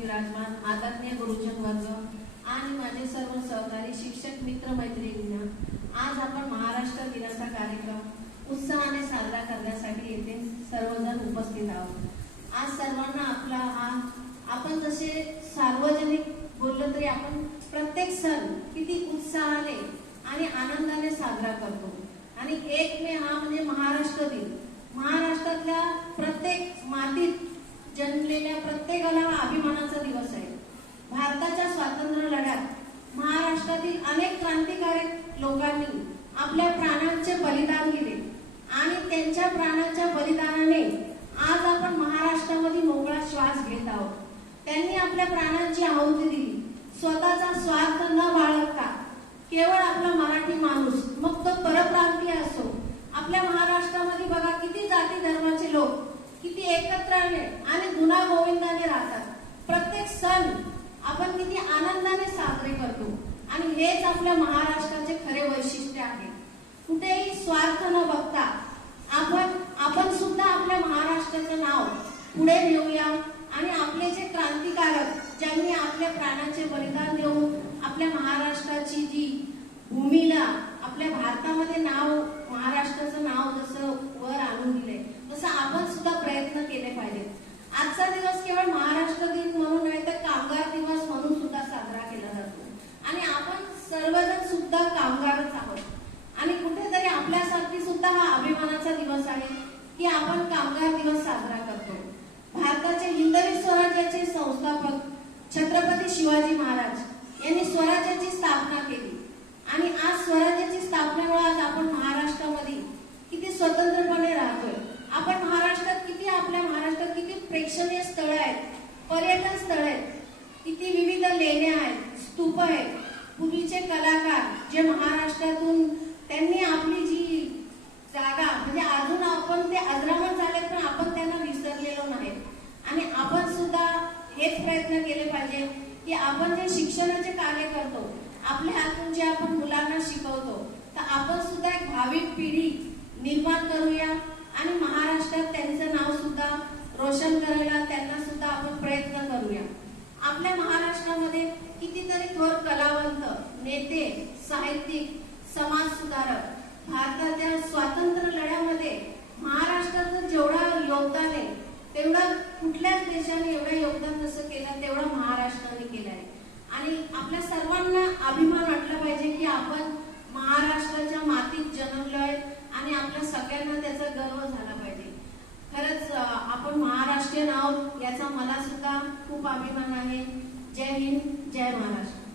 विराजमान आदरणीय गुरुजन वर्ग आणि माझे सर्व सहकारी शिक्षक मित्र मैत्रिणींना आज आपण महाराष्ट्र दिनाचा कार्यक्रम उत्साहाने साजरा करण्यासाठी येथे सर्वजण उपस्थित आहोत. आज सर्वांना आपला हा आपण जसे सार्वजनिक बोललो तरी आपण प्रत्येक सण किती उत्साहाने आणि आनंदाने साजरा करतो. आणि एक मे हा म्हणजे महाराष्ट्र दिन. महाराष्ट्रातल्या प्रत्येक मातीत जन्मलेल्या प्रत्येकाला हा अभिमानाचा दिवस आहे. भारताच्या स्वातंत्र्य लढ्यात महाराष्ट्रातील अनेक क्रांतिकारक लोकांनी आपल्या प्राणांचे बलिदान दिले आणि त्यांच्या प्राणांच्या बलिदानाने आज आपण महाराष्ट्रामध्ये मोकळा श्वास घेत आहोत. त्यांनी आपल्या प्राणांची आहुती दिली. स्वतःचा स्वार्थ न बाळगता केवळ आपला मराठी माणूस मग तो परप्रांतीय असो आपल्या महाराष्ट्रामध्ये बघा किती जाती धर्माचे लोक किती एकत्राने आणि गुन्हा गोविंदाने राहतात. प्रत्येक सण आपण किती आनंदाने साजरे करतो. आणि हेच आपल्या महाराष्ट्राचे खरे वैशिष्ट्य आहे. कुठेही स्वार्थ न बघता आपण आपण सुद्धा आपल्या महाराष्ट्राचं नाव पुढे नेऊया. आणि आपले जे क्रांतिकारक ज्यांनी आपल्या प्राणाचे बलिदान देऊन आपल्या महाराष्ट्राची जी भूमीला आपल्या भारतामध्ये नाव महाराष्ट्राचं नाव जसं वर आणून दिलंय तसं आपण सुद्धा प्रयत्न केले पाहिजेत आजचा दिवस केवळ महाराष्ट्र दिन म्हणून नाही तर कामगार दिवस म्हणून सुद्धा साजरा केला जातो. आणि आपण सर्वजण सुद्धा कामगारच आहोत. आणि कुठेतरी आपल्यासाठी सुद्धा हा अभिमानाचा दिवस आहे की आपण कामगार दिवस साजरा करतो. भारताचे हिंदवी स्वराज्याचे संस्थापक छत्रपती शिवाजी महाराज यांनी स्वराज्याची स्थापना केली आणि आज स्वराज्याची स्थापनेमुळे आज आपण महाराष्ट्रामध्ये किती स्वतंत्रपणे राहतोय आपण महाराष्ट्रात किती आपल्या महाराष्ट्रात किती प्रेक्षणीय स्थळ आहेत पर्यटन स्थळ आहेत किती विविध लेण्या आहेत पूर्वीचे कलाकार जे महाराष्ट्रातून त्यांनी आपली जी जागा म्हणजे अजून आपण ते अजरामर झाले पण आपण त्यांना विसरलेलो नाही. आणि आपण सुद्धा हेच प्रयत्न केले पाहिजे की आपण जे शिक्षणाचे कार्य करतो आपल्या हातून जे आपण मुलांना शिकवतो तर आपण सुद्धा एक भावी पिढी निर्माण करूया आणि महाराष्ट्रात त्यांचं नाव सुद्धा रोशन करायला त्यांना सुद्धा आपण प्रयत्न करूया आपल्या महाराष्ट्रामध्ये कितीतरी थोर कलावंत नेते साहित्यिक समाज सुधारक भारताच्या स्वातंत्र्य लढ्यामध्ये महाराष्ट्राचं जेवढं योगदान आहे तेवढं कुठल्याच देशाने एवढं योगदान जसं केलं तेवढं महाराष्ट्राने केलं आहे. आणि आपल्या सर्वांना अभिमान वाटला पाहिजे की आपण महाराष्ट्राच्या मातीत जन्मलोय आणि आपल्या सगळ्यांना त्याचा गर्व झाला पाहिजे. खरंच आपण महाराष्ट्रीयन आहोत याचा मला सुद्धा खूप अभिमान आहे. जय हिंद जय महाराष्ट्र.